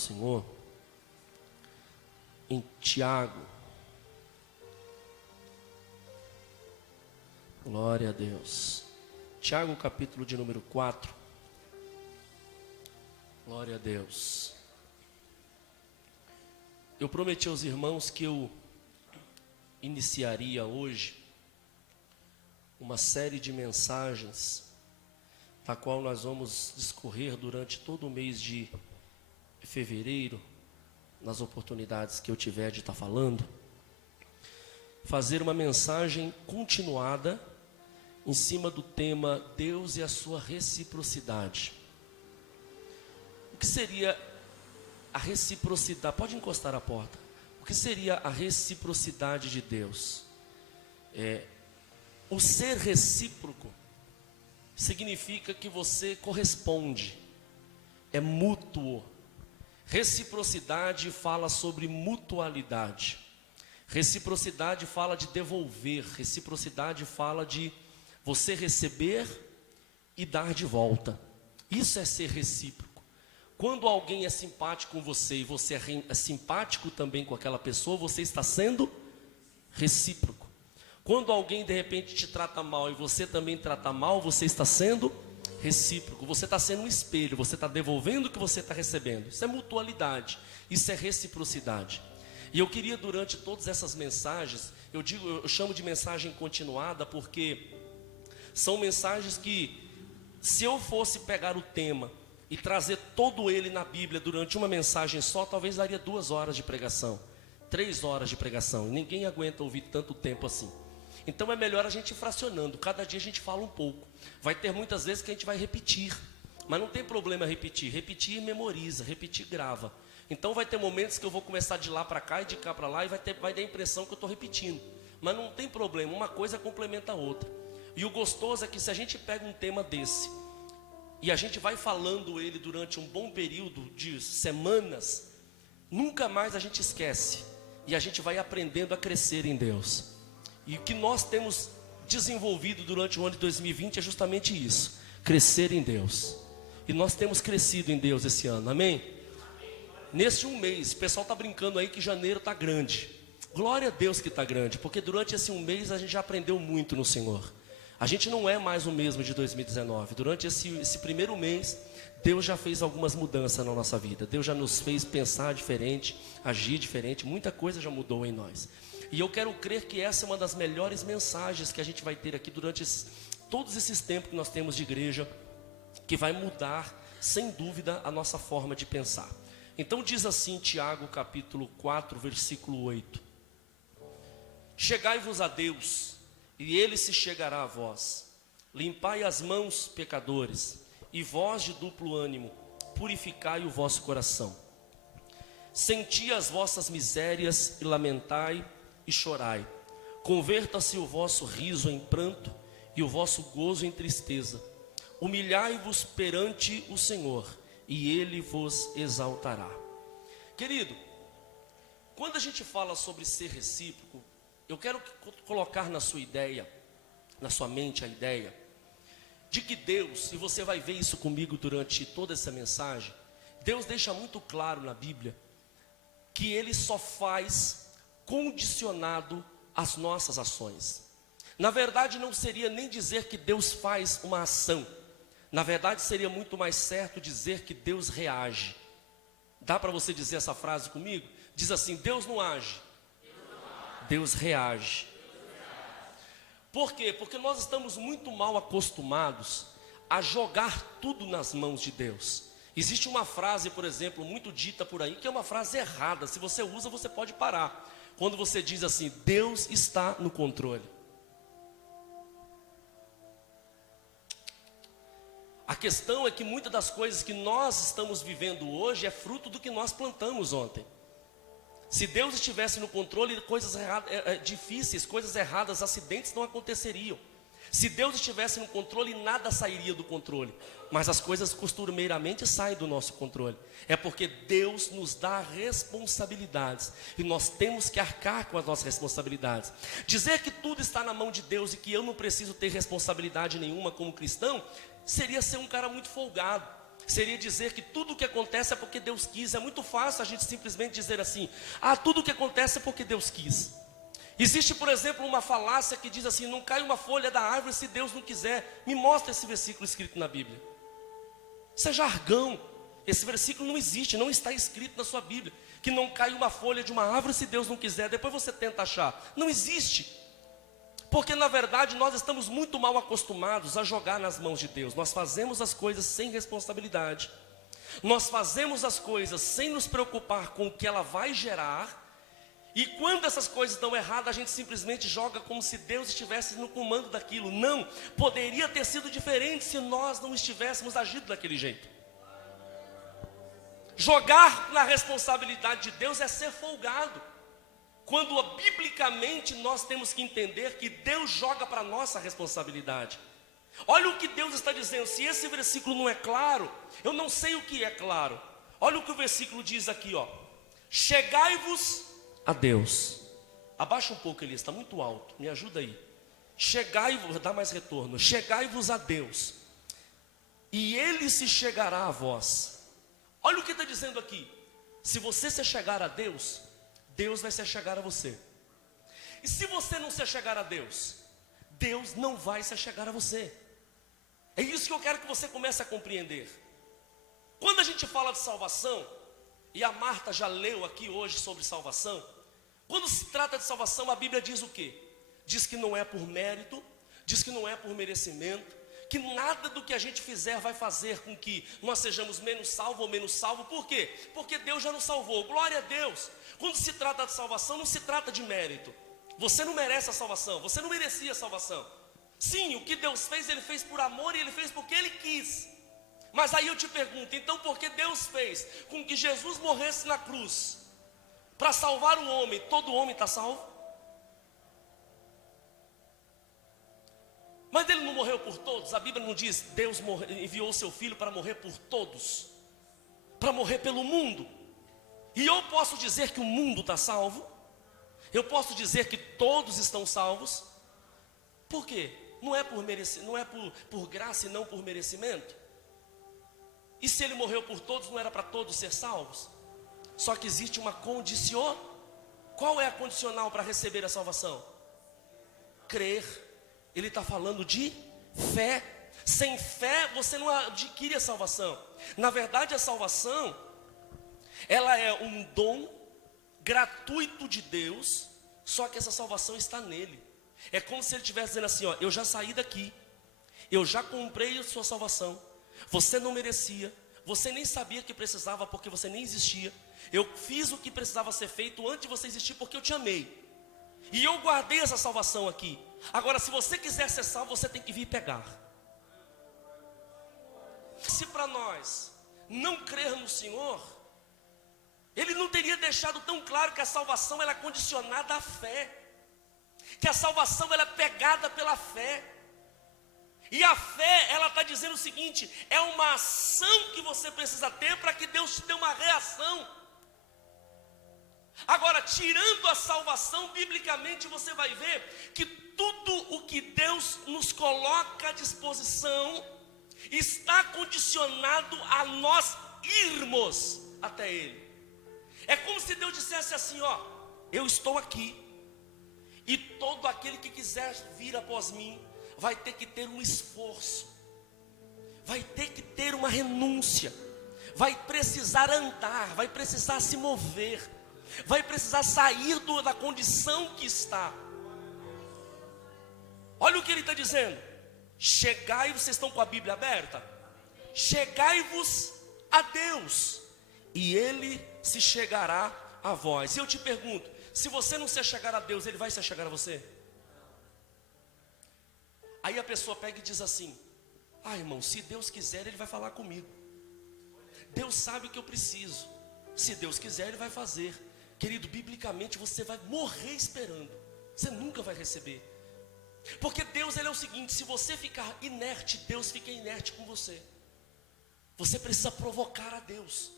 Senhor em Tiago. Glória a Deus. Tiago, capítulo de número 4. Glória a Deus. Eu prometi aos irmãos que eu iniciaria hoje uma série de mensagens, a qual nós vamos discorrer durante todo o mês de fevereiro, nas oportunidades que eu tiver de estar falando, fazer uma mensagem continuada em cima do tema Deus e a sua reciprocidade. O que seria a reciprocidade? Pode encostar a porta. O que seria a reciprocidade de Deus? O ser recíproco significa que você corresponde, é mútuo. Reciprocidade fala sobre mutualidade. Reciprocidade fala de devolver. Reciprocidade fala de você receber e dar de volta. Isso é ser recíproco. Quando alguém é simpático com você e você é simpático também com aquela pessoa, você está sendo recíproco. Quando alguém de repente te trata mal e você também trata mal, você está sendo recíproco. Você está sendo um espelho, você está devolvendo o que você está recebendo. Isso é mutualidade, isso é reciprocidade. E eu queria, durante todas essas mensagens, eu chamo de mensagem continuada, porque são mensagens que, se eu fosse pegar o tema e trazer todo ele na Bíblia durante uma mensagem só, talvez daria 2 horas de pregação, 3 horas de pregação, e ninguém aguenta ouvir tanto tempo assim. Então é melhor a gente ir fracionando, cada dia a gente fala um pouco. Vai ter muitas vezes que a gente vai repetir, mas não tem problema repetir memoriza, repetir grava. Então vai ter momentos que eu vou começar de lá para cá e de cá para lá, e vai dar a impressão que eu estou repetindo, mas não tem problema, uma coisa complementa a outra. E o gostoso é que, se a gente pega um tema desse e a gente vai falando ele durante um bom período de semanas, nunca mais a gente esquece, e a gente vai aprendendo a crescer em Deus. E o que nós temos desenvolvido durante o ano de 2020 é justamente isso: crescer em Deus. E nós temos crescido em Deus esse ano, amém? Nesse um mês, o pessoal está brincando aí que janeiro está grande. Glória a Deus que está grande, porque durante esse um mês a gente já aprendeu muito no Senhor. A gente não é mais o mesmo de 2019. Durante esse primeiro mês, Deus já fez algumas mudanças na nossa vida. Deus já nos fez pensar diferente, agir diferente. Muita coisa já mudou em nós. E eu quero crer que essa é uma das melhores mensagens que a gente vai ter aqui durante todos esses tempos que nós temos de igreja, que vai mudar, sem dúvida, a nossa forma de pensar. Então diz assim Tiago capítulo 4, versículo 8: Chegai-vos a Deus, e Ele se chegará a vós. Limpai as mãos, pecadores, e vós de duplo ânimo, purificai o vosso coração. Senti as vossas misérias, e lamentai e chorai. Converta-se o vosso riso em pranto, e o vosso gozo em tristeza. Humilhai-vos perante o Senhor, e Ele vos exaltará. Querido, quando a gente fala sobre ser recíproco, eu quero colocar na sua ideia, na sua mente, a ideia de que Deus, e você vai ver isso comigo durante toda essa mensagem, Deus deixa muito claro na Bíblia que Ele só faz condicionado às nossas ações. Na verdade, não seria nem dizer que Deus faz uma ação. Na verdade, seria muito mais certo dizer que Deus reage. Dá para você dizer essa frase comigo? Diz assim: Deus não age, Deus reage. Por quê? Porque nós estamos muito mal acostumados a jogar tudo nas mãos de Deus. Existe uma frase, por exemplo, muito dita por aí, que é uma frase errada. Se você usa, você pode parar. Quando você diz assim: Deus está no controle. A questão é que muitas das coisas que nós estamos vivendo hoje é fruto do que nós plantamos ontem. Se Deus estivesse no controle, coisas difíceis, coisas erradas, acidentes não aconteceriam. Se Deus estivesse no controle, nada sairia do controle. Mas as coisas costumeiramente saem do nosso controle. É porque Deus nos dá responsabilidades, e nós temos que arcar com as nossas responsabilidades. Dizer que tudo está na mão de Deus e que eu não preciso ter responsabilidade nenhuma como cristão, seria ser um cara muito folgado. seria dizer que tudo o que acontece é porque Deus quis. É muito fácil a gente simplesmente dizer assim: tudo o que acontece é porque Deus quis. Existe, por exemplo, uma falácia que diz assim: não cai uma folha da árvore se Deus não quiser. Me mostra esse versículo escrito na Bíblia. Isso é jargão. Esse versículo não existe, não está escrito na sua Bíblia, que não cai uma folha de uma árvore se Deus não quiser. Depois você tenta achar. Não existe. Porque na verdade nós estamos muito mal acostumados a jogar nas mãos de Deus. Nós fazemos as coisas sem responsabilidade. Nós fazemos as coisas sem nos preocupar com o que ela vai gerar. E quando essas coisas dão errado, a gente simplesmente joga como se Deus estivesse no comando daquilo. Não, poderia ter sido diferente se nós não estivéssemos agindo daquele jeito. Jogar na responsabilidade de Deus é ser folgado. Quando biblicamente nós temos que entender que Deus joga para a nossa responsabilidade. Olha o que Deus está dizendo. Se esse versículo não é claro, eu não sei o que é claro. Olha o que o versículo diz aqui, ó. Chegai-vos a Deus. Abaixa um pouco, Elias, está muito alto, me ajuda aí. Chegai-vos, dá mais retorno. Chegai-vos a Deus, e Ele se chegará a vós. Olha o que está dizendo aqui. Se você se chegar a Deus, Deus vai se chegar a você. E se você não se chegar a Deus, Deus não vai se chegar a você. É isso que eu quero que você comece a compreender. Quando a gente fala de salvação, e a Marta já leu aqui hoje sobre salvação, quando se trata de salvação, a Bíblia diz o quê? Diz que não é por mérito, diz que não é por merecimento, que nada do que a gente fizer vai fazer com que nós sejamos menos salvos ou menos salvos. Por quê? Porque Deus já nos salvou. Glória a Deus. Quando se trata de salvação, não se trata de mérito. Você não merece a salvação, você não merecia a salvação. Sim, o que Deus fez, Ele fez por amor e Ele fez porque Ele quis. Mas aí eu te pergunto, então por que Deus fez com que Jesus morresse na cruz para salvar o homem? Todo homem está salvo? Mas Ele não morreu por todos. A Bíblia não diz: Deus enviou o seu Filho para morrer por todos, para morrer pelo mundo. E eu posso dizer que o mundo está salvo? Eu posso dizer que todos estão salvos? Por quê? Não é por graça e não por merecimento? E se Ele morreu por todos, não era para todos ser salvos? Só que existe uma condição. Qual é a condicional para receber a salvação? Crer. Ele está falando de fé. Sem fé você não adquire a salvação. Na verdade, a salvação, ela é um dom gratuito de Deus, só que essa salvação está nele. É como se Ele estivesse dizendo assim, ó: eu já saí daqui, eu já comprei a sua salvação. Você não merecia, você nem sabia que precisava porque você nem existia. Eu fiz o que precisava ser feito antes de você existir porque eu te amei. E eu guardei essa salvação aqui. Agora, se você quiser ser salvo, você tem que vir pegar. Se para nós não crer no Senhor, Ele não teria deixado tão claro que a salvação ela é condicionada à fé, que a salvação ela é pegada pela fé. E a fé, ela está dizendo o seguinte: é uma ação que você precisa ter para que Deus te dê uma reação. Agora, tirando a salvação, biblicamente você vai ver que tudo o que Deus nos coloca à disposição está condicionado a nós irmos até Ele. É como se Deus dissesse assim, ó: eu estou aqui, e todo aquele que quiser vir após mim vai ter que ter um esforço, vai ter que ter uma renúncia, vai precisar andar, vai precisar se mover, vai precisar sair da condição que está. Olha o que Ele está dizendo: chegai, vocês estão com a Bíblia aberta? Chegai-vos a Deus, e Ele se chegará a vós. E eu te pergunto, se você não se chegar a Deus, Ele vai se chegar a você? Aí a pessoa pega e diz assim: irmão, se Deus quiser, Ele vai falar comigo. Deus sabe o que eu preciso. Se Deus quiser, Ele vai fazer. Querido, biblicamente você vai morrer esperando. Você nunca vai receber. Porque Deus, Ele é o seguinte: se você ficar inerte, Deus fica inerte com você. Você precisa provocar a Deus.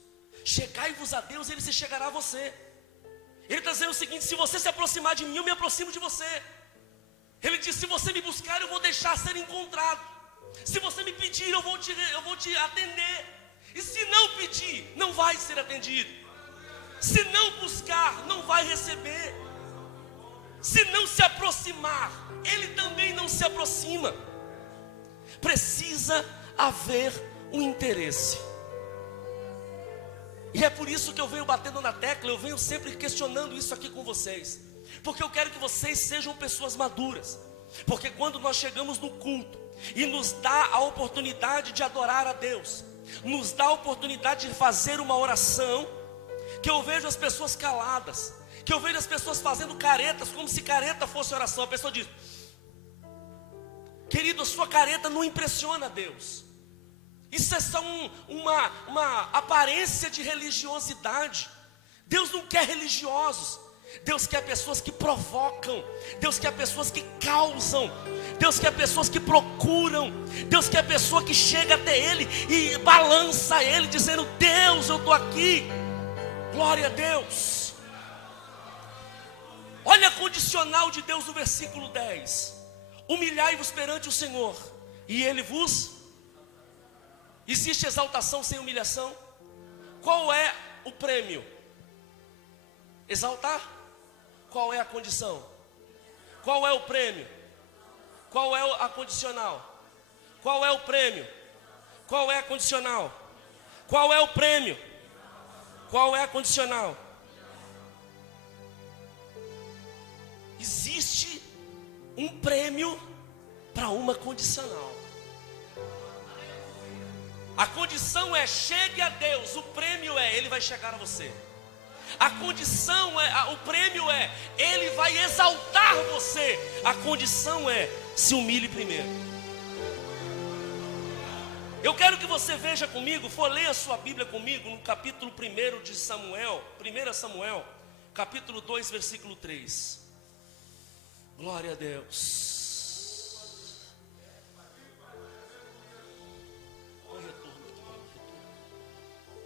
Chegai-vos a Deus, Ele se chegará a você. Ele está dizendo o seguinte: se você se aproximar de mim, eu me aproximo de você. Ele diz: se você me buscar, eu vou deixar ser encontrado. Se você me pedir, eu vou te atender. E se não pedir, não vai ser atendido. Se não buscar, não vai receber. Se não se aproximar, Ele também não se aproxima. Precisa haver um interesse. E é por isso que eu venho batendo na tecla, eu venho sempre questionando isso aqui com vocês. Porque eu quero que vocês sejam pessoas maduras. Porque quando nós chegamos no culto e nos dá a oportunidade de adorar a Deus, nos dá a oportunidade de fazer uma oração, que eu vejo as pessoas caladas, que eu vejo as pessoas fazendo caretas, como se careta fosse oração. A pessoa diz: querido, a sua careta não impressiona a Deus. Isso é só uma aparência de religiosidade. Deus não quer religiosos. Deus quer pessoas que provocam. Deus quer pessoas que causam. Deus quer pessoas que procuram. Deus quer pessoa que chega até Ele e balança Ele, dizendo: Deus, eu estou aqui. Glória a Deus. Olha a condicional de Deus no versículo 10. Humilhai-vos perante o Senhor, e Ele vos... Existe exaltação sem humilhação? Qual é o prêmio? Exaltar? Qual é a condição? Qual é o prêmio? Qual é a condicional? Qual é o prêmio? Qual é a condicional? Qual é o prêmio? Qual é a condicional? Existe um prêmio para uma condicional. A condição é: chegue a Deus. O prêmio é: Ele vai chegar a você. A condição é, o prêmio é: Ele vai exaltar você. A condição é: se humilhe primeiro. Eu quero que você veja comigo, for ler a sua Bíblia comigo, no capítulo 1 de Samuel, 1 Samuel, capítulo 2, versículo 3. Glória a Deus.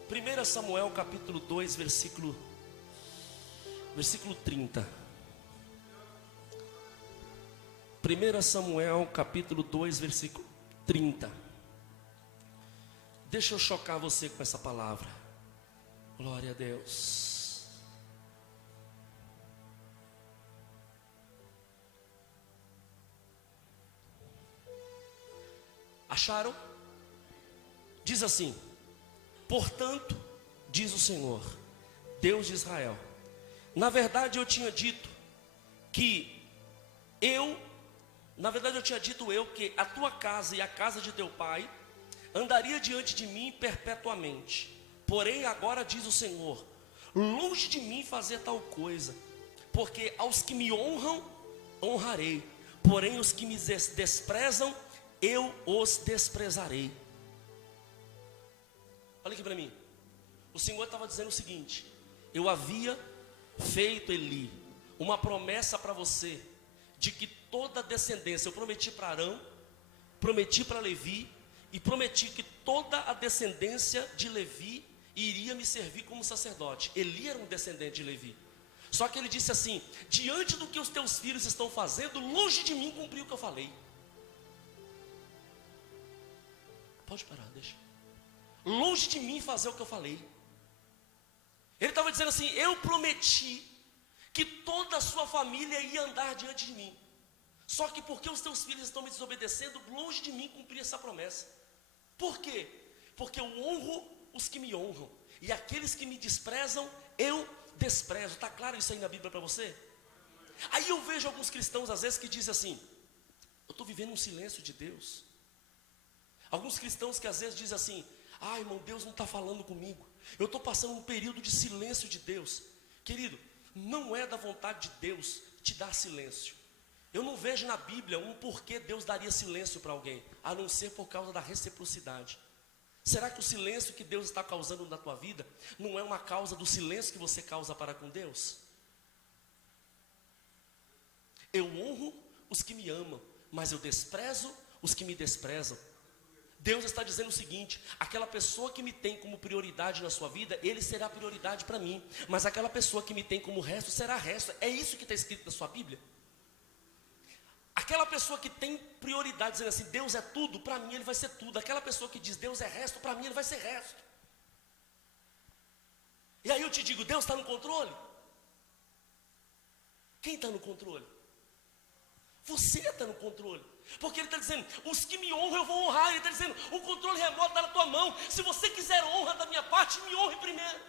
1 Samuel capítulo 2, versículo 30. 1 Samuel capítulo 2, versículo 30. Deixa eu chocar você com essa palavra. Glória a Deus. Acharam? Diz assim: portanto, diz o Senhor, Deus de Israel, na verdade eu tinha dito que a tua casa e a casa de teu pai andaria diante de mim perpetuamente. Porém agora diz o Senhor: longe de mim fazer tal coisa, porque aos que me honram, honrarei, porém os que me desprezam, eu os desprezarei. Olha aqui para mim. O Senhor estava dizendo o seguinte: eu havia feito, Eli, uma promessa para você, de que toda a descendência, eu prometi para Arão, prometi para Levi, e prometi que toda a descendência de Levi iria me servir como sacerdote. Eli era um descendente de Levi. Só que ele disse assim: diante do que os teus filhos estão fazendo, longe de mim cumprir o que eu falei. Pode parar, deixa. Longe de mim fazer o que eu falei. Ele estava dizendo assim: eu prometi que toda a sua família ia andar diante de mim. Só que porque os teus filhos estão me desobedecendo, longe de mim cumprir essa promessa. Por quê? Porque eu honro os que me honram, e aqueles que me desprezam, eu desprezo. Está claro isso aí na Bíblia para você? Aí eu vejo alguns cristãos às vezes que dizem assim: eu estou vivendo um silêncio de Deus. Alguns cristãos que às vezes dizem assim: ah, irmão, Deus não está falando comigo, eu estou passando um período de silêncio de Deus. Querido, não é da vontade de Deus te dar silêncio. Eu não vejo na Bíblia um porquê Deus daria silêncio para alguém, a não ser por causa da reciprocidade. Será que o silêncio que Deus está causando na tua vida não é uma causa do silêncio que você causa para com Deus? Eu honro os que me amam, mas eu desprezo os que me desprezam. Deus está dizendo o seguinte: aquela pessoa que me tem como prioridade na sua vida, ele será prioridade para mim. Mas aquela pessoa que me tem como resto, será resto. É isso que está escrito na sua Bíblia. Aquela pessoa que tem prioridade, dizendo assim: Deus é tudo, para mim ele vai ser tudo. Aquela pessoa que diz Deus é resto, para mim ele vai ser resto. E aí eu te digo, Deus está no controle? Quem está no controle? Você está no controle. Porque Ele está dizendo, os que me honram eu vou honrar. Ele está dizendo, o controle remoto está na tua mão. Se você quiser honra da minha parte, me honre primeiro.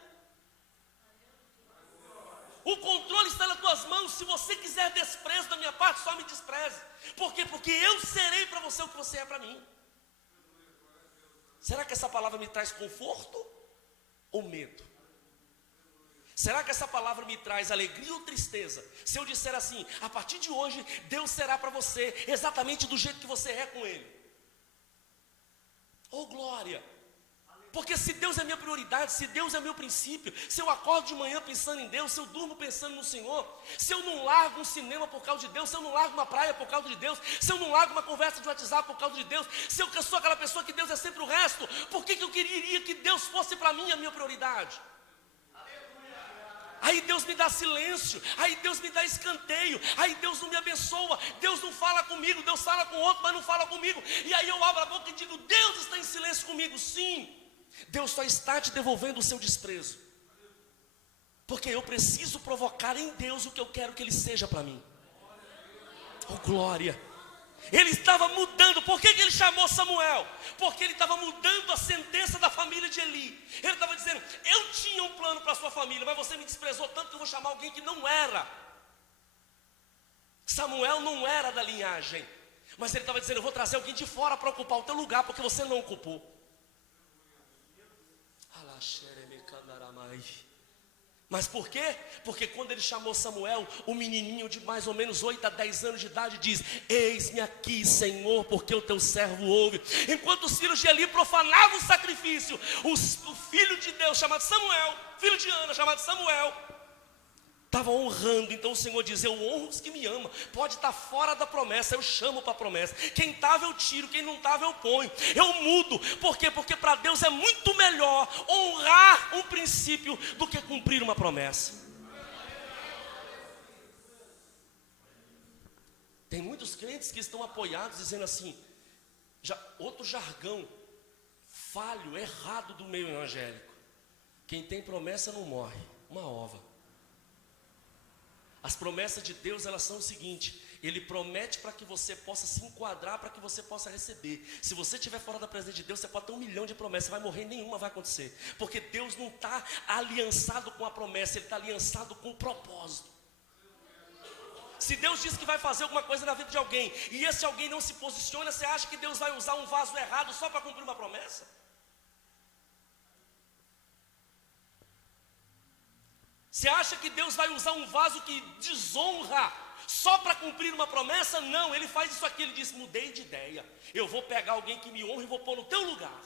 O controle está nas tuas mãos. Se você quiser desprezo da minha parte, só me despreze. Por quê? Porque eu serei para você o que você é para mim. Será que essa palavra me traz conforto ou medo? Será que essa palavra me traz alegria ou tristeza? Se eu disser assim, a partir de hoje, Deus será para você exatamente do jeito que você é com Ele. Oh glória! Porque se Deus é minha prioridade, se Deus é meu princípio, se eu acordo de manhã pensando em Deus, se eu durmo pensando no Senhor, se eu não largo um cinema por causa de Deus, se eu não largo uma praia por causa de Deus, se eu não largo uma conversa de WhatsApp por causa de Deus, se eu sou aquela pessoa que Deus é sempre o resto, por que eu queria que Deus fosse para mim a minha prioridade? Aí Deus me dá silêncio, aí Deus me dá escanteio, aí Deus não me abençoa, Deus não fala comigo, Deus fala com outro, mas não fala comigo. E aí eu abro a boca e digo, Deus está em silêncio comigo. Sim, Deus só está te devolvendo o seu desprezo, porque eu preciso provocar em Deus o que eu quero que Ele seja para mim. Oh glória! Ele estava mudando. Por que ele chamou Samuel? Porque ele estava mudando a sentença da família de Eli. Ele estava dizendo, eu tinha um plano para a sua família, mas você me desprezou tanto que eu vou chamar alguém que não era. Samuel não era da linhagem, mas ele estava dizendo, eu vou trazer alguém de fora para ocupar o teu lugar, porque você não ocupou. Mas por quê? Porque quando ele chamou Samuel, o menininho de mais ou menos 8 a 10 anos de idade diz, eis-me aqui, Senhor, porque o teu servo ouve. Enquanto os filhos de Eli profanavam o sacrifício, o filho de Deus chamado Samuel, filho de Ana chamado Samuel, estava honrando. Então o Senhor diz, eu honro os que me amam. Pode estar fora da promessa, eu chamo para a promessa. Quem estava eu tiro, quem não estava eu ponho. Eu mudo. Por quê? Porque para Deus é muito melhor honrar um princípio do que cumprir uma promessa. Tem muitos crentes que estão apoiados dizendo assim, outro jargão falho, errado do meio evangélico. Quem tem promessa não morre, uma ova. As promessas de Deus, elas são o seguinte, Ele promete para que você possa se enquadrar, para que você possa receber. Se você estiver fora da presença de Deus, você pode ter 1 milhão de promessas, você vai morrer, nenhuma vai acontecer. Porque Deus não está aliançado com a promessa, Ele está aliançado com o propósito. Se Deus diz que vai fazer alguma coisa na vida de alguém, e esse alguém não se posiciona, você acha que Deus vai usar um vaso errado só para cumprir uma promessa? Você acha que Deus vai usar um vaso que desonra só para cumprir uma promessa? Não, Ele faz isso aqui, Ele diz, mudei de ideia. Eu vou pegar alguém que me honra e vou pôr no teu lugar.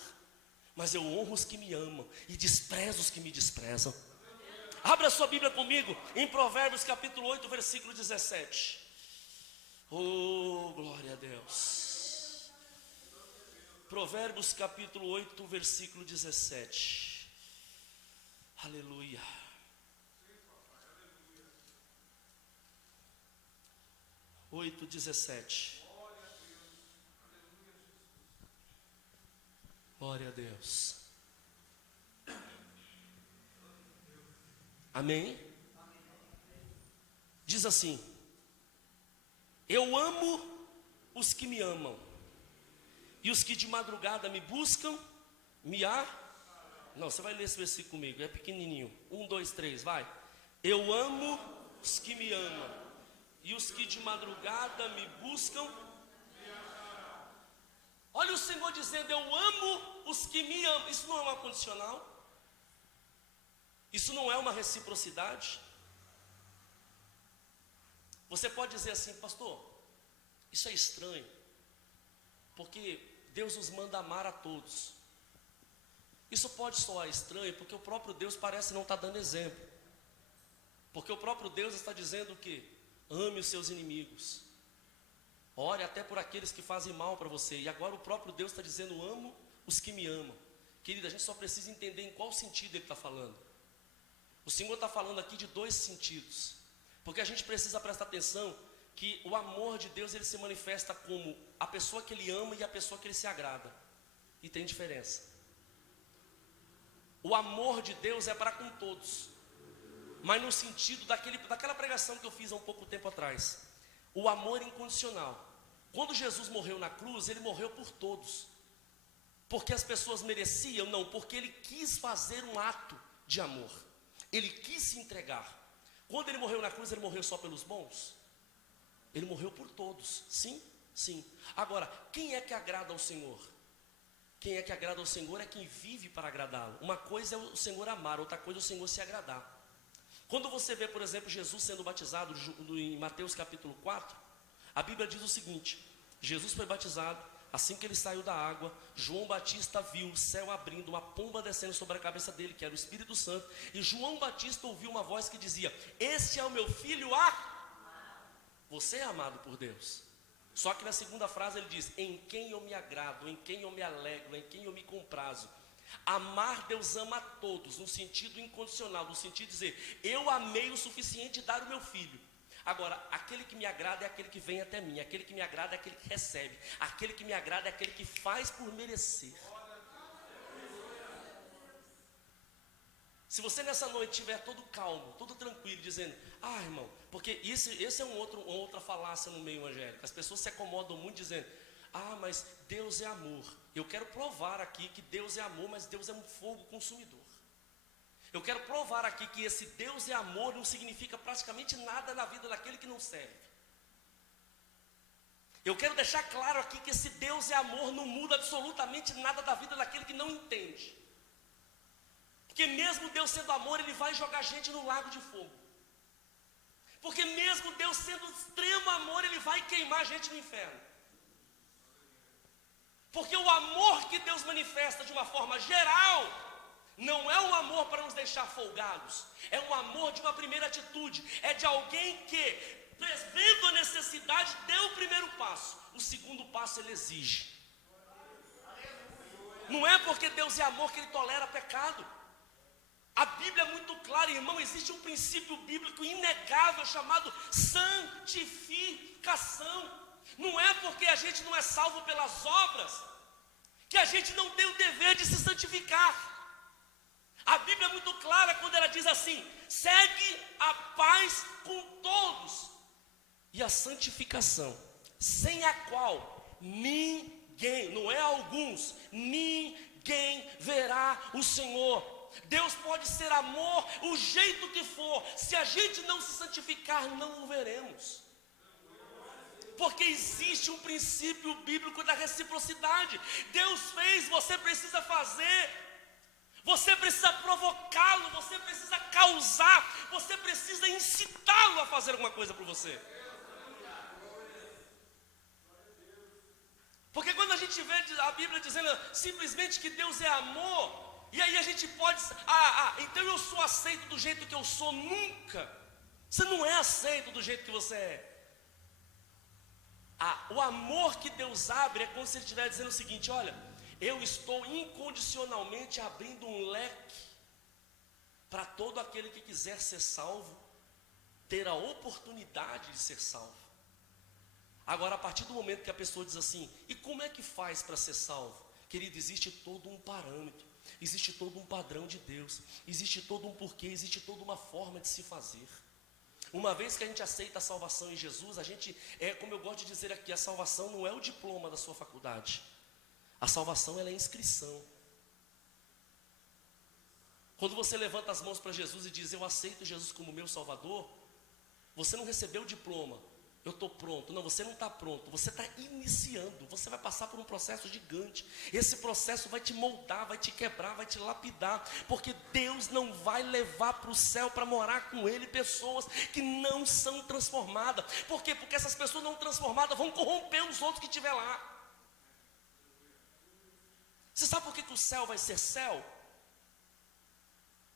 Mas eu honro os que me amam e desprezo os que me desprezam. Abra sua Bíblia comigo em Provérbios capítulo 8, versículo 17. Oh, glória a Deus. Provérbios capítulo 8, versículo 17. Aleluia. 8:17. Glória a Deus. Amém? Diz assim: eu amo os que me amam, e os que de madrugada me buscam, Não, você vai ler esse versículo comigo, é pequenininho. 1, 2, 3, vai. Eu amo os que me amam, e os que de madrugada me buscam. Olha o Senhor dizendo, eu amo os que me amam. Isso não é uma condicional? Isso não é uma reciprocidade? Você pode dizer assim, pastor, isso é estranho, porque Deus nos manda amar a todos. Isso pode soar estranho, porque o próprio Deus parece não estar dando exemplo. Porque o próprio Deus está dizendo o quê? Ame os seus inimigos. Ore até por aqueles que fazem mal para você. E agora o próprio Deus está dizendo, amo os que me amam. Querida, a gente só precisa entender em qual sentido Ele está falando. O Senhor está falando aqui de 2 sentidos. Porque a gente precisa prestar atenção que o amor de Deus, ele se manifesta como a pessoa que Ele ama e a pessoa que Ele se agrada. E tem diferença. O amor de Deus é para com todos. mas no sentido daquela pregação que eu fiz há um pouco tempo atrás. O amor incondicional. Quando Jesus morreu na cruz, ele morreu por todos. Porque as pessoas mereciam? Não, porque ele quis fazer um ato de amor. Ele quis se entregar. Quando ele morreu na cruz, ele morreu só pelos bons? Ele morreu por todos, sim, sim. Agora, quem é que agrada ao Senhor? Quem é que agrada ao Senhor é quem vive para agradá-lo. Uma coisa é o Senhor amar, outra coisa é o Senhor se agradar. Quando você vê, por exemplo, Jesus sendo batizado em Mateus capítulo 4, a Bíblia diz o seguinte: Jesus foi batizado, assim que ele saiu da água, João Batista viu o céu abrindo, uma pomba descendo sobre a cabeça dele, que era o Espírito Santo, e João Batista ouviu uma voz que dizia: este é o meu filho você é amado por Deus. Só que na segunda frase ele diz: em quem eu me agrado, em quem eu me alegro, em quem eu me comprazo. Amar, Deus ama a todos, no sentido incondicional, no sentido de dizer: eu amei o suficiente de dar o meu filho. Agora, aquele que me agrada é aquele que vem até mim, aquele que me agrada é aquele que recebe, aquele que me agrada é aquele que faz por merecer. Se você nessa noite estiver todo calmo, todo tranquilo, dizendo: ah, irmão, porque esse é uma outra falácia no meio evangélico. As pessoas se acomodam muito dizendo: ah, mas Deus é amor. Eu quero provar aqui que Deus é amor, mas Deus é um fogo consumidor. Eu quero provar aqui que esse Deus é amor não significa praticamente nada na vida daquele que não serve. Eu quero deixar claro aqui que esse Deus é amor não muda absolutamente nada da vida daquele que não entende. Porque mesmo Deus sendo amor, Ele vai jogar gente no lago de fogo. Porque mesmo Deus sendo extremo amor, Ele vai queimar gente no inferno. Porque o amor que Deus manifesta de uma forma geral não é um amor para nos deixar folgados. É um amor de uma primeira atitude. É de alguém que, vendo a necessidade, deu o primeiro passo. O segundo passo Ele exige. Não é porque Deus é amor que Ele tolera pecado. A Bíblia é muito clara, irmão. Existe um princípio bíblico inegável chamado santificação. Não é porque a gente não é salvo pelas obras que a gente não tem o dever de se santificar. A Bíblia é muito clara quando ela diz assim: segue a paz com todos e a santificação, sem a qual ninguém, não é alguns, ninguém verá o Senhor. Deus pode ser amor o jeito que for, se a gente não se santificar, não o veremos. Porque existe um princípio bíblico da reciprocidade. Deus fez, você precisa fazer. Você precisa provocá-lo, você precisa causar, você precisa incitá-lo a fazer alguma coisa por você. Porque quando a gente vê a Bíblia dizendo simplesmente que Deus é amor, e aí a gente pode, então eu sou aceito do jeito que eu sou. Nunca. Você não é aceito do jeito que você é. O amor que Deus abre é como se Ele estivesse dizendo o seguinte: olha, eu estou incondicionalmente abrindo um leque para todo aquele que quiser ser salvo, ter a oportunidade de ser salvo. Agora, a partir do momento que a pessoa diz assim: e como é que faz para ser salvo? Querido, existe todo um parâmetro, existe todo um padrão de Deus, existe todo um porquê, existe toda uma forma de se fazer. Uma vez que a gente aceita a salvação em Jesus, a gente, como eu gosto de dizer aqui, a salvação não é o diploma da sua faculdade. A salvação, ela é inscrição. Quando você levanta as mãos para Jesus e diz: eu aceito Jesus como meu Salvador, você não recebeu o diploma, eu estou pronto. Não, você não está pronto, você está iniciando. Você vai passar por um processo gigante. Esse processo vai te moldar, vai te quebrar, vai te lapidar. Porque Deus não vai levar para o céu para morar com Ele pessoas que não são transformadas. Por quê? Porque essas pessoas não transformadas vão corromper os outros que estiver lá. Você sabe por que o céu vai ser céu?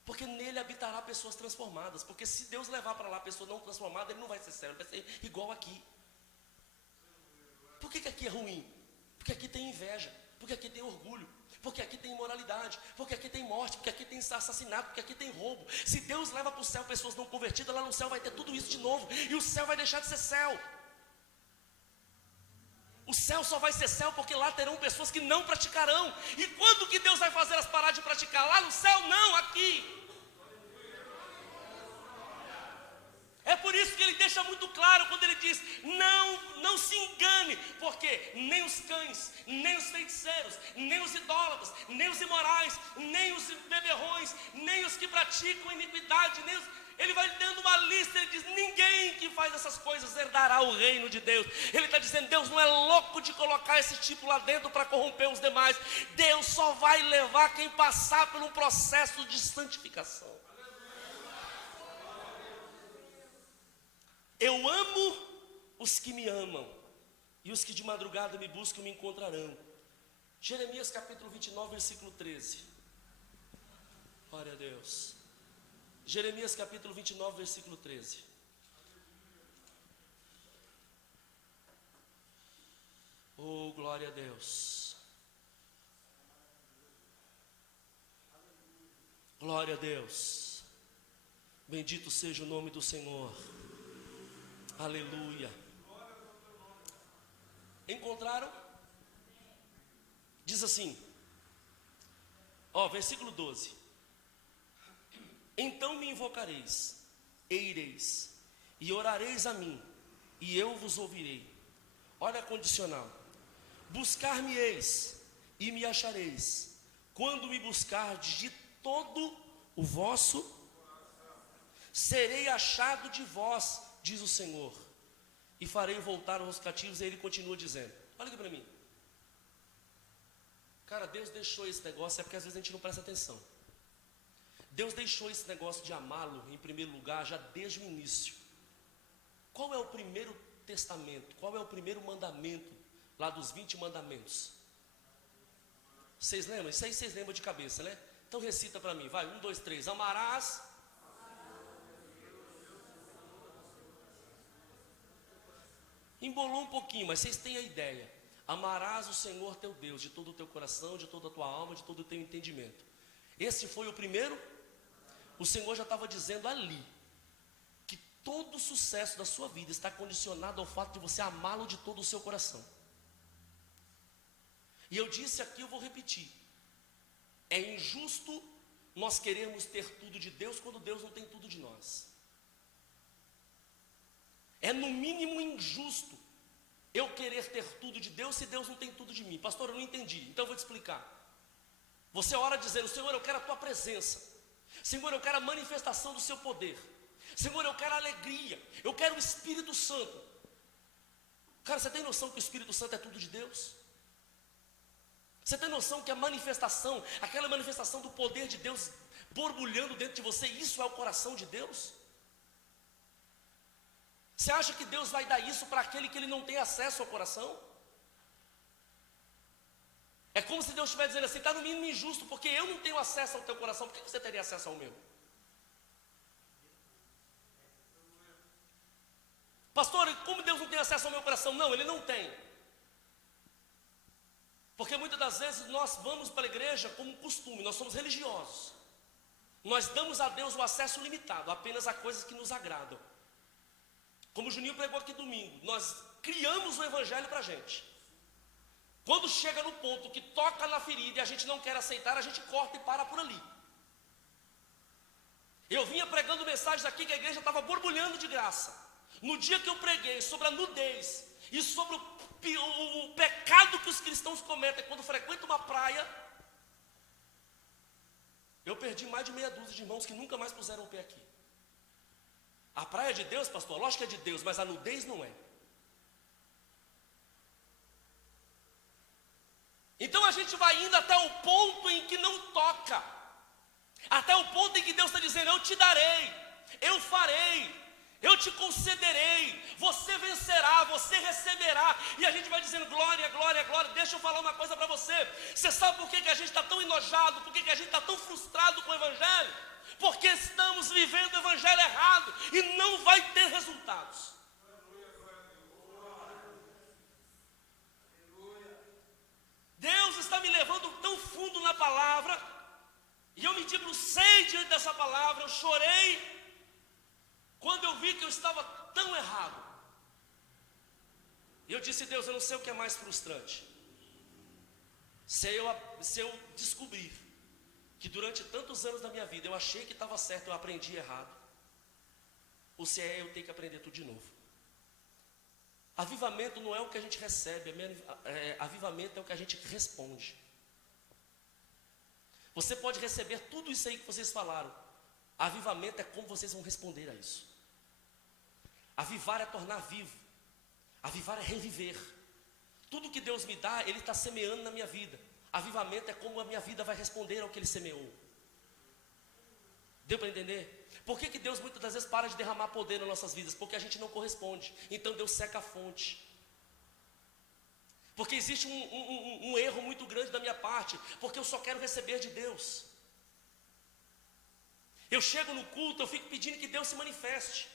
Porque nele habitará pessoas transformadas. Porque se Deus levar para lá pessoa não transformada, Ele não vai ser céu, Ele vai ser igual aqui. Por que aqui é ruim? Porque aqui tem inveja, porque aqui tem orgulho, porque aqui tem imoralidade, porque aqui tem morte, porque aqui tem assassinato, porque aqui tem roubo. Se Deus leva para o céu pessoas não convertidas, lá no céu vai ter tudo isso de novo. E o céu vai deixar de ser céu. O céu só vai ser céu porque lá terão pessoas que não praticarão. E quando que Deus vai fazer elas parar de praticar? Lá no céu não, aqui. deixa muito claro quando ele diz: não se engane, porque nem os cães, nem os feiticeiros, nem os idólatras, nem os imorais, nem os beberrões, nem os que praticam iniquidade, nem os... Ele vai dando uma lista, ele diz: ninguém que faz essas coisas herdará o reino de Deus. Ele está dizendo: Deus não é louco de colocar esse tipo lá dentro para corromper os demais. Deus só vai levar quem passar por um processo de santificação. Eu amo os que me amam, e os que de madrugada me buscam me encontrarão. Jeremias capítulo 29, versículo 13. Glória a Deus. Jeremias capítulo 29, versículo 13. Oh, glória a Deus. Glória a Deus. Bendito seja o nome do Senhor. Aleluia. Encontraram? Diz assim, versículo 12. Então me invocareis, e ireis, e orareis a mim, e eu vos ouvirei. Olha a condicional. Buscar-me-eis, e me achareis, quando me buscardes de todo o vosso, serei achado de vós, diz o Senhor, e farei voltar os cativos. E ele continua dizendo, olha aqui para mim. Cara, Deus deixou esse negócio, é porque às vezes a gente não presta atenção. Deus deixou esse negócio de amá-lo em primeiro lugar já desde o início. Qual é o primeiro testamento? Qual é o primeiro mandamento lá dos 20 mandamentos? Vocês lembram? Isso aí vocês lembram de cabeça, né? Então recita para mim, vai, 1, 2, 3. Amarás. Embolou um pouquinho, mas vocês têm a ideia. Amarás o Senhor teu Deus de todo o teu coração, de toda a tua alma, de todo o teu entendimento. Esse foi o primeiro. O Senhor já estava dizendo ali que todo o sucesso da sua vida está condicionado ao fato de você amá-lo de todo o seu coração. E eu disse aqui, eu vou repetir: é injusto nós queremos ter tudo de Deus quando Deus não tem tudo de nós. É no mínimo injusto eu querer ter tudo de Deus se Deus não tem tudo de mim. Pastor, eu não entendi, então eu vou te explicar. Você ora dizendo: Senhor, eu quero a tua presença. Senhor, eu quero a manifestação do seu poder. Senhor, eu quero a alegria. Eu quero o Espírito Santo. Cara, você tem noção que o Espírito Santo é tudo de Deus? Você tem noção que a manifestação, aquela manifestação do poder de Deus borbulhando dentro de você, isso é o coração de Deus? Você acha que Deus vai dar isso para aquele que ele não tem acesso ao coração? É como se Deus estivesse dizendo assim: está no mínimo injusto, porque eu não tenho acesso ao teu coração, por que você teria acesso ao meu? Pastor, como Deus não tem acesso ao meu coração? Não, Ele não tem. Porque muitas das vezes nós vamos para a igreja como costume, nós somos religiosos. Nós damos a Deus o acesso limitado, apenas a coisas que nos agradam. Como o Juninho pregou aqui domingo, nós criamos o evangelho para a gente. Quando chega no ponto que toca na ferida e a gente não quer aceitar, a gente corta e para por ali. Eu vinha pregando mensagens aqui que a igreja estava borbulhando de graça. No dia que eu preguei sobre a nudez e sobre o pecado que os cristãos cometem quando frequentam uma praia, eu perdi mais de meia dúzia de irmãos que nunca mais puseram o pé aqui. A praia é de Deus, pastor, lógico que é de Deus, mas a nudez não é. Então a gente vai indo até o ponto em que não toca, até o ponto em que Deus está dizendo: eu te darei, eu farei, eu te concederei, você vencerá, você receberá. E a gente vai dizendo: glória, glória, glória. Deixa eu falar uma coisa para você. Você sabe por que a gente está tão enojado, por que a gente está tão frustrado com o evangelho? Porque estamos vivendo o evangelho errado e não vai ter resultados. Deus está me levando tão fundo na palavra, e eu me debrucei diante dessa palavra, eu chorei quando eu vi que eu estava tão errado. E eu disse: Deus, eu não sei o que é mais frustrante. Se eu descobrir que durante tantos anos da minha vida eu achei que estava certo, eu aprendi errado. ou se é eu tenho que aprender tudo de novo. Avivamento não é o que a gente recebe, avivamento é o que a gente responde. Você pode receber tudo isso aí que vocês falaram. Avivamento é como vocês vão responder a isso. Avivar é tornar vivo. Avivar é reviver. Tudo que Deus me dá, Ele está semeando na minha vida. Avivamento é como a minha vida vai responder ao que Ele semeou. Deu para entender? Por que Deus muitas das vezes para de derramar poder nas nossas vidas? Porque a gente não corresponde. Então Deus seca a fonte. Porque existe um erro muito grande da minha parte. Porque eu só quero receber de Deus. Eu chego no culto, eu fico pedindo que Deus se manifeste.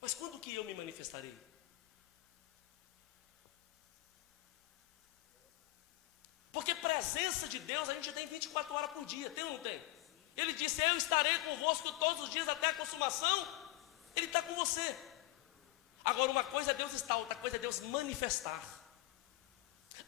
Mas quando que eu me manifestarei? Porque presença de Deus a gente tem 24 horas por dia, tem ou não tem? Ele disse, eu estarei convosco todos os dias até a consumação. Ele está com você. Agora uma coisa é Deus estar, outra coisa é Deus manifestar.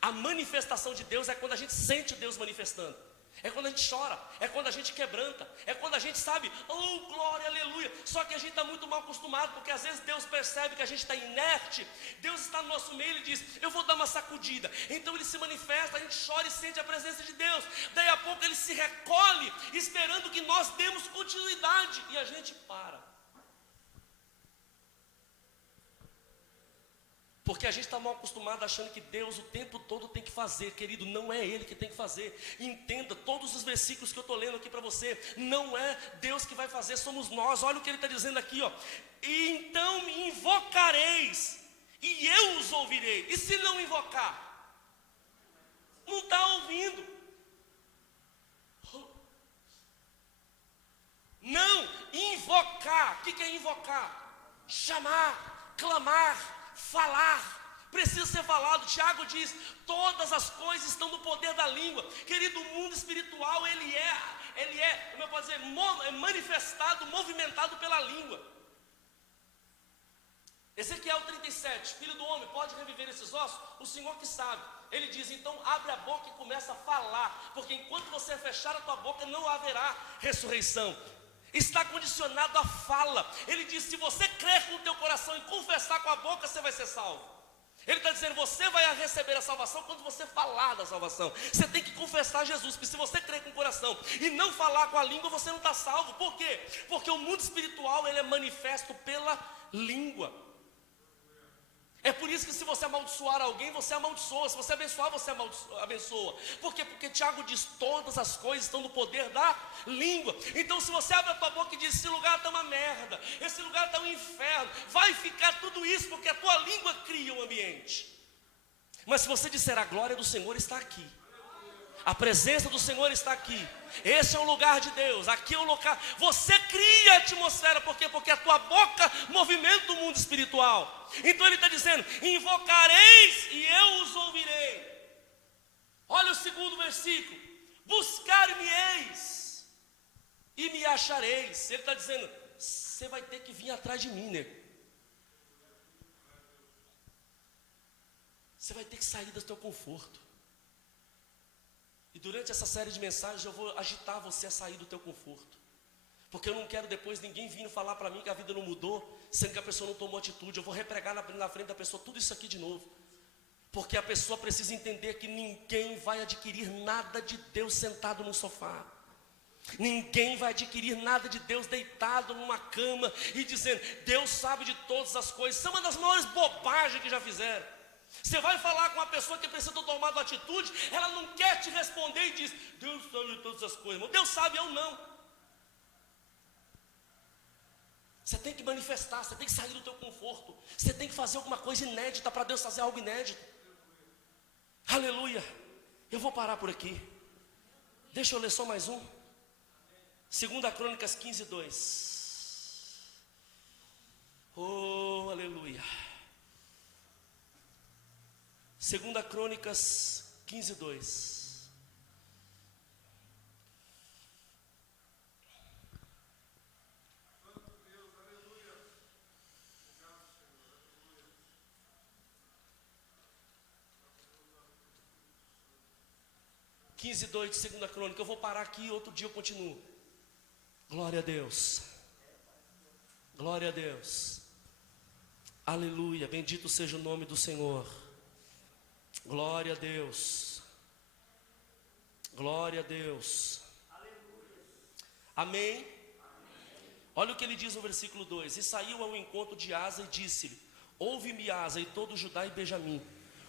A manifestação de Deus é quando a gente sente Deus manifestando. É quando a gente chora, é quando a gente quebranta, é quando a gente sabe, oh glória, aleluia. Só que a gente está muito mal acostumado, porque às vezes Deus percebe que a gente está inerte. Deus está no nosso meio e Ele diz, eu vou dar uma sacudida. Então Ele se manifesta, a gente chora e sente a presença de Deus. Daí a pouco Ele se recolhe, esperando que nós demos continuidade, e a gente para. Porque a gente está mal acostumado achando que Deus o tempo todo tem que fazer. Querido, não é Ele que tem que fazer. Entenda, todos os versículos que eu estou lendo aqui para você, não é Deus que vai fazer, somos nós. Olha o que Ele está dizendo aqui, ó. E então me invocareis, e eu os ouvirei. E se não invocar? Não está ouvindo. Não, invocar. O que é invocar? Chamar, clamar, falar, precisa ser falado. Tiago diz, todas as coisas estão no poder da língua. Querido, o mundo espiritual, ele é, como eu posso dizer, manifestado, movimentado pela língua. Ezequiel 37, filho do homem, pode reviver esses ossos? O Senhor que sabe. Ele diz, então abre a boca e começa a falar, porque enquanto você fechar a tua boca, não haverá ressurreição. Está condicionado à fala. Ele diz, se você crer com o teu coração e confessar com a boca, você vai ser salvo. Ele está dizendo, você vai receber a salvação quando você falar da salvação. Você tem que confessar Jesus, porque se você crer com o coração e não falar com a língua, você não está salvo. Por quê? Porque o mundo espiritual, ele é manifesto pela língua. É por isso que se você amaldiçoar alguém, você amaldiçoa. Se você abençoar, você abençoa. Por quê? Porque Tiago diz, todas as coisas estão no poder da língua. Então se você abre a tua boca e diz, esse lugar está uma merda, esse lugar está um inferno, vai ficar tudo isso, porque a tua língua cria um ambiente. Mas se você disser, a glória do Senhor está aqui, a presença do Senhor está aqui, esse é o lugar de Deus, aqui é o local. Você cria a atmosfera, por quê? Porque a tua boca movimenta o mundo espiritual. Então ele está dizendo, invocareis e eu os ouvirei. Olha o segundo versículo, buscar-me-eis e me achareis. Ele está dizendo, você vai ter que vir atrás de mim, nego. Você vai ter que sair do teu conforto. E durante essa série de mensagens eu vou agitar você a sair do teu conforto. Porque eu não quero depois ninguém vindo falar para mim que a vida não mudou, sendo que a pessoa não tomou atitude. Eu vou repregar na frente da pessoa tudo isso aqui de novo. Porque a pessoa precisa entender que ninguém vai adquirir nada de Deus sentado no sofá. Ninguém vai adquirir nada de Deus deitado numa cama e dizendo, Deus sabe de todas as coisas. Isso é uma das maiores bobagens que já fizeram. Você vai falar com uma pessoa que precisa ter tomado atitude, ela não quer te responder e diz, Deus sabe de todas as coisas. Deus sabe, eu não. Você tem que manifestar, você tem que sair do teu conforto. Você tem que fazer alguma coisa inédita para Deus fazer algo inédito. Aleluia. Eu vou parar por aqui. Deixa eu ler só mais um. 2 Crônicas 15, 2. Oh, aleluia. 2 Crônicas 15, 2. Quinze, 2 de 2 Crônica. Eu vou parar aqui, outro dia eu continuo. Glória a Deus. Glória a Deus. Aleluia. Bendito seja o nome do Senhor. Glória a Deus. Glória a Deus. Amém. Olha o que ele diz no versículo 2: E saiu ao encontro de Asa e disse-lhe: Ouve-me, Asa, e todo Judá e Benjamim,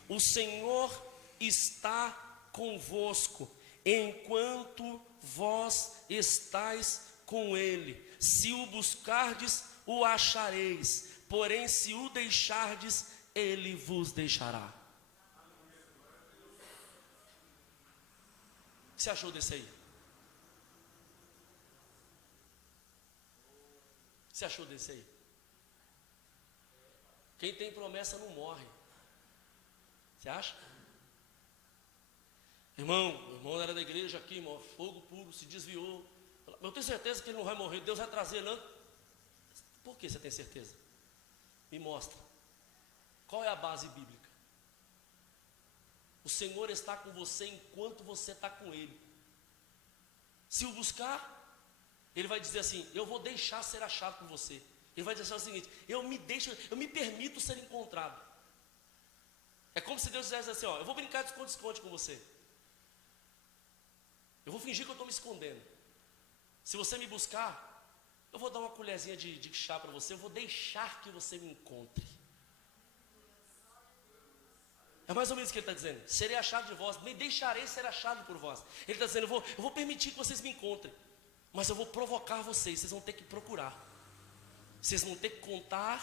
o Senhor está convosco, enquanto vós estáis com ele. Se o buscardes, o achareis, porém se o deixardes, ele vos deixará. O que você achou desse aí? O que você achou desse aí? Quem tem promessa não morre. Você acha? O irmão era da igreja aqui, irmão, fogo puro, se desviou. Eu tenho certeza que ele não vai morrer, Deus vai trazer, não. Por que você tem certeza? Me mostra. Qual é a base bíblica? O Senhor está com você enquanto você está com Ele. Se o buscar, Ele vai dizer assim: eu vou deixar ser achado por você. Ele vai dizer o seguinte: eu me permito ser encontrado. É como se Deus dissesse assim: ó, eu vou brincar de esconde-esconde com você. Eu vou fingir que eu estou me escondendo. Se você me buscar, eu vou dar uma colherzinha de chá para você. Eu vou deixar que você me encontre. É mais ou menos o que ele está dizendo: serei achado de vós, me deixarei ser achado por vós. Ele está dizendo: eu vou permitir que vocês me encontrem, mas eu vou provocar vocês vão ter que procurar. Vocês vão ter que contar.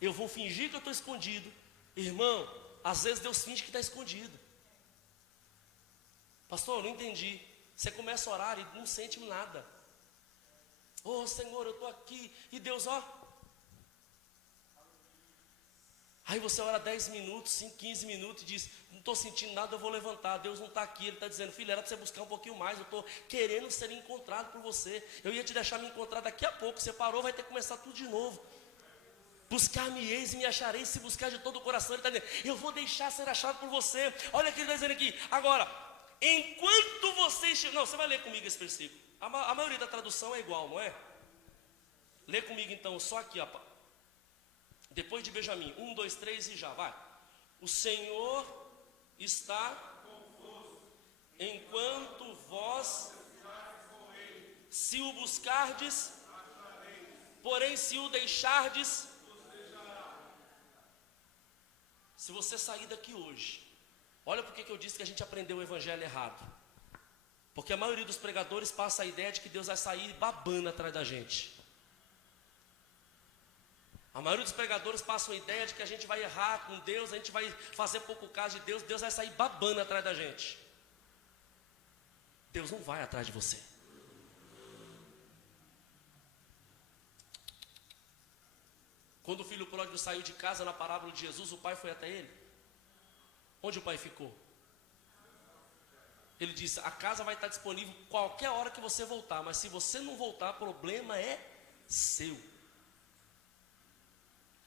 Eu vou fingir que eu estou escondido. Irmão, às vezes Deus finge que está escondido. Pastor, eu não entendi. Você começa a orar e não sente nada. Oh Senhor, eu estou aqui. E Deus, ó. Aí você ora 10 minutos, 15 minutos e diz: não estou sentindo nada, eu vou levantar. Deus não está aqui, Ele está dizendo: filho, era para você buscar um pouquinho mais. Eu estou querendo ser encontrado por você. Eu ia te deixar me encontrar daqui a pouco. Você parou, vai ter que começar tudo de novo. Buscar-me-eis e me achareis, se buscar de todo o coração. Ele está dizendo: eu vou deixar ser achado por você. Olha o que ele está dizendo aqui. Agora, enquanto vocês... Não, você vai ler comigo esse versículo. A maioria da tradução é igual, não é? Lê comigo então, só aqui, ó. Depois de Benjamim, 1, 2, 3 e já, vai. O Senhor está convosco, enquanto vós, se o buscardes, porém se o deixardes, se você sair daqui hoje, olha porque que eu disse que a gente aprendeu o evangelho errado. Porque a maioria dos pregadores passa a ideia de que Deus vai sair babando atrás da gente. A maioria dos pregadores passam a ideia de que a gente vai errar com Deus, a gente vai fazer pouco caso de Deus, Deus vai sair babando atrás da gente. Deus não vai atrás de você. Quando o filho pródigo saiu de casa na parábola de Jesus, o pai foi até ele. Onde o pai ficou? Ele disse: a casa vai estar disponível qualquer hora que você voltar, mas se você não voltar, o problema é seu.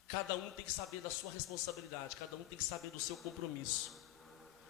Cada um tem que saber da sua responsabilidade, cada um tem que saber do seu compromisso.